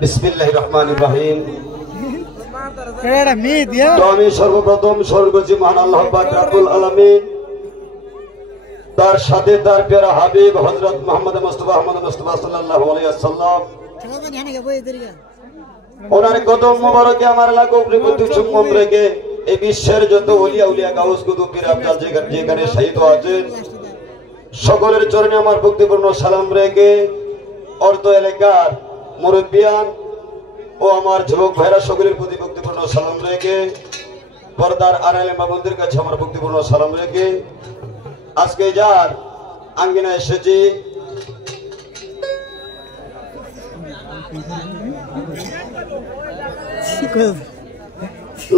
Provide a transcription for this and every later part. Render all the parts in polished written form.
বিসমিল্লাহির রহমানির রহিম। তো আমি সর্বপ্রথম স্বর্গজি মহান আল্লাহ পাক রব্বুল আলামিন, তার সাথে তার প্যারা হাবিব হযরত মুহাম্মদ মুস্তাফা সাল্লাল্লাহু আলাইহি ওয়াসাল্লাম ওনার কদম মোবারকে আমার লাখো প্রেমতু চুম্বন রেখে এই বিশ্বের যত ওলিয়া উলিয়া গাউস কুতুব পীর আফজাল যেখানে শহীদ আছেন সকলের চরণে আমার ভক্তিপূর্ণ সালাম রেখে অর্থ এলাকার মুরব্বিয়ান ও আমার যুবক ভাইরা সকলের প্রতি ভক্তিপূর্ণ সালাম রেখে পর্দার আড়ালে মা বোনদের কাছে আমার ভক্তিপূর্ণ সালাম রেখে আজকে যার আঙ্গিনায় এসেছি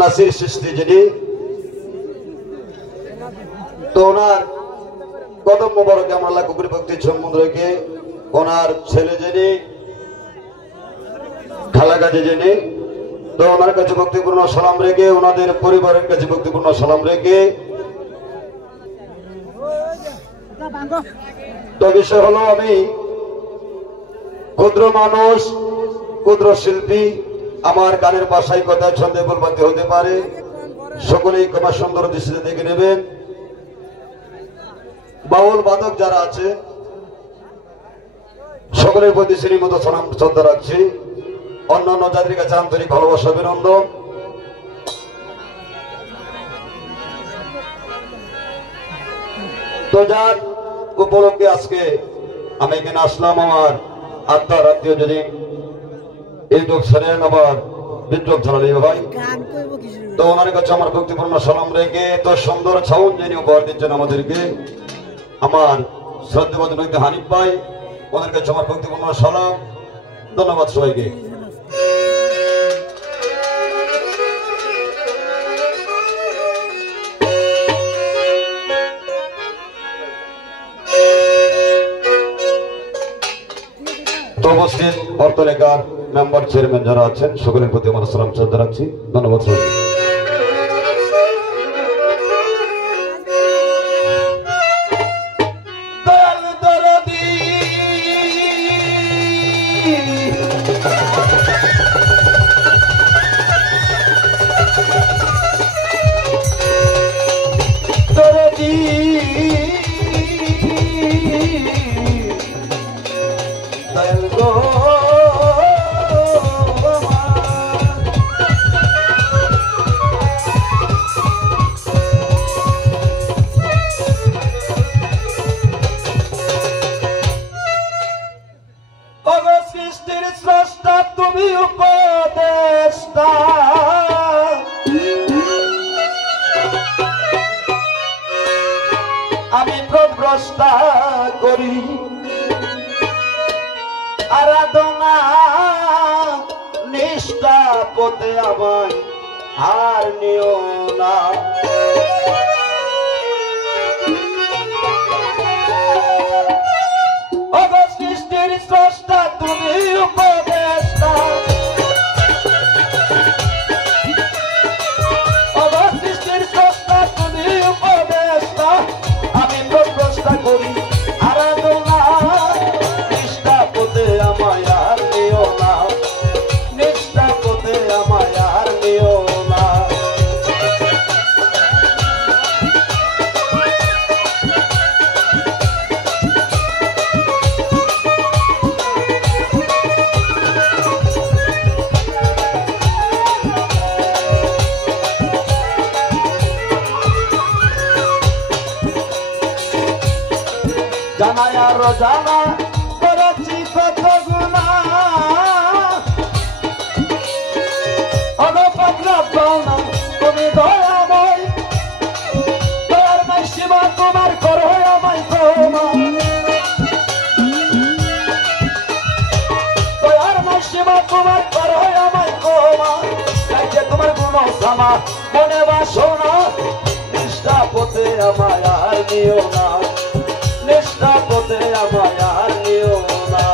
নাসির সৃষ্টি যিনি, তো ওনার কদম মোবারকে আমরা লাখো কোটি ভক্তি সম্বন্ধ রেখে ওনার ছেলে যিনি খালাগাজী যিনি, তো ওনার কাছে ভক্তিপূর্ণ সালাম রেখে ওনাদের পরিবারের কাছে ভক্তিপূর্ণ সালাম রেখে, তো বিষয় হলো আমি ক্ষুদ্র মানুষ, ক্ষুদ্র শিল্পী, আমার গানের ভাষায় কথা ছন্দে বলবাতে হতে পারে, সকলেই ক্ষমা সুন্দর দৃষ্টিতে দেখে নেবেন। বাউল বাদক যারা আছে সকলের প্রতি শ্রেণীর মতো সালাম শ্রদ্ধা রাখছি, অন্যান্য জাতির কাছে আন্তরিক ভালোবাসা অভিনন্দন। তো যার উপলক্ষে আজকে আমি এখানে আসলাম, আমার আত্মার আত্মীয় যিনি ইউটিউব চ্যানেল আবার বিপ্লব চ্যানেল ভাই, তো ওনার কাছে আমার ভক্তিপূর্ণ সালাম রেখে তো সুন্দর সাউন্ড যিনি উপহার দিচ্ছেন আমাদেরকে আমার শ্রদ্ধাভাজন হানিফ ভাই, ওনার কাছে আমার ভক্তিপূর্ণ সালাম, ধন্যবাদ সবাইকে। তো উপস্থিত অর্থ লেখার মেম্বার চেয়ারম্যান যারা আছেন সকলের প্রতি আমার সালাম শ্রদ্ধা রাখছি, ধন্যবাদ সবাইকে। আমি প্রভ্রষ্টা করি আরাধনা নিষ্ঠা পথে আমায় হার নিও না, সৃষ্টির স্রষ্টা তুমি উপদেষ্টা, সৃষ্টির স্রষ্টা তুমি উপদেষ্টা, আমি প্রভ্রষ্টা করি আরাধনা নিষ্ঠা পথে আমায় আর নিও না, নিষ্ঠা পথে আমায় আর নিও না। জানাই আরো জানা করেছি কত গুণা, তুমি দয়াময়, দয়ার নাই সীমা তোমার করো আমায় ক্ষমা, দয়ার নাই সীমা তোমার করো আমায় ক্ষমা, তোমার গুণ সামা মনে বাসনা, নিষ্ঠা পথে আমায় আর নিও না, নিষ্ঠা পথে আমায় আর নিও না।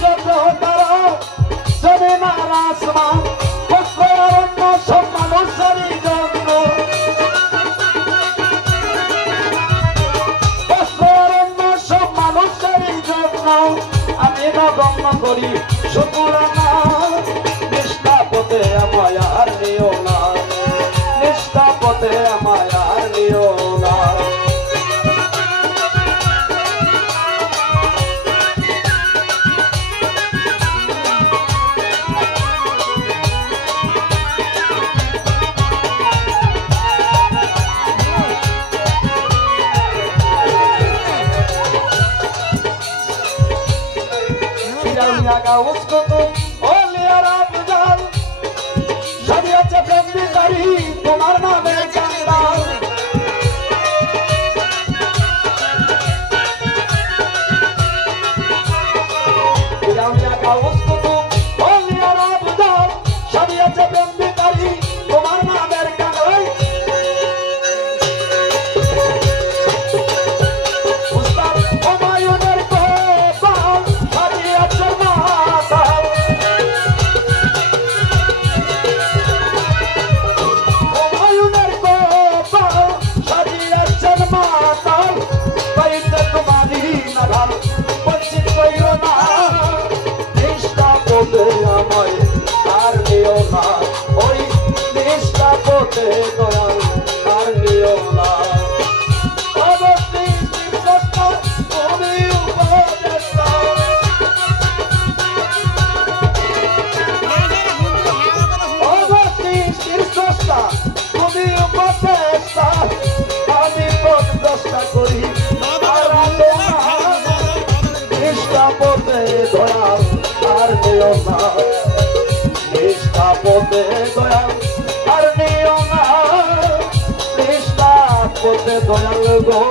যত তারা জমিন আর আসমান অন্য সব মানুষেরই জন্য অন্য সব মানুষেরই জন্য আমি নগণ্য করি শুকুরানা নিষ্ঠা পথে আমায় আর নিও না নিষ্ঠা পথে আমায় আর নিও না उसको तो ओलियारा बुझाल सदिया से प्रेमी करी तुम्हार नामे कंगाल पिरामिया का उसको तो ओलियारा बुझाल सदिया से प्रेमी करी तुम्हार नामे कंगाल उस्ताद हुमायूं को बाल सदिया से আমায় আর নিও না ওই নিষ্ঠা পথে দয়াল আর নিও না তুমি উপদেষ্টা শীর্ষটা তুমি উপদেষ্টা আমি প্রচেষ্টা করি নিষ্ঠা পথে দয়াল আর নিও না নিষ্ঠা পথে দয়াল আর নিও না নিষ্ঠা পথে দয়াল গো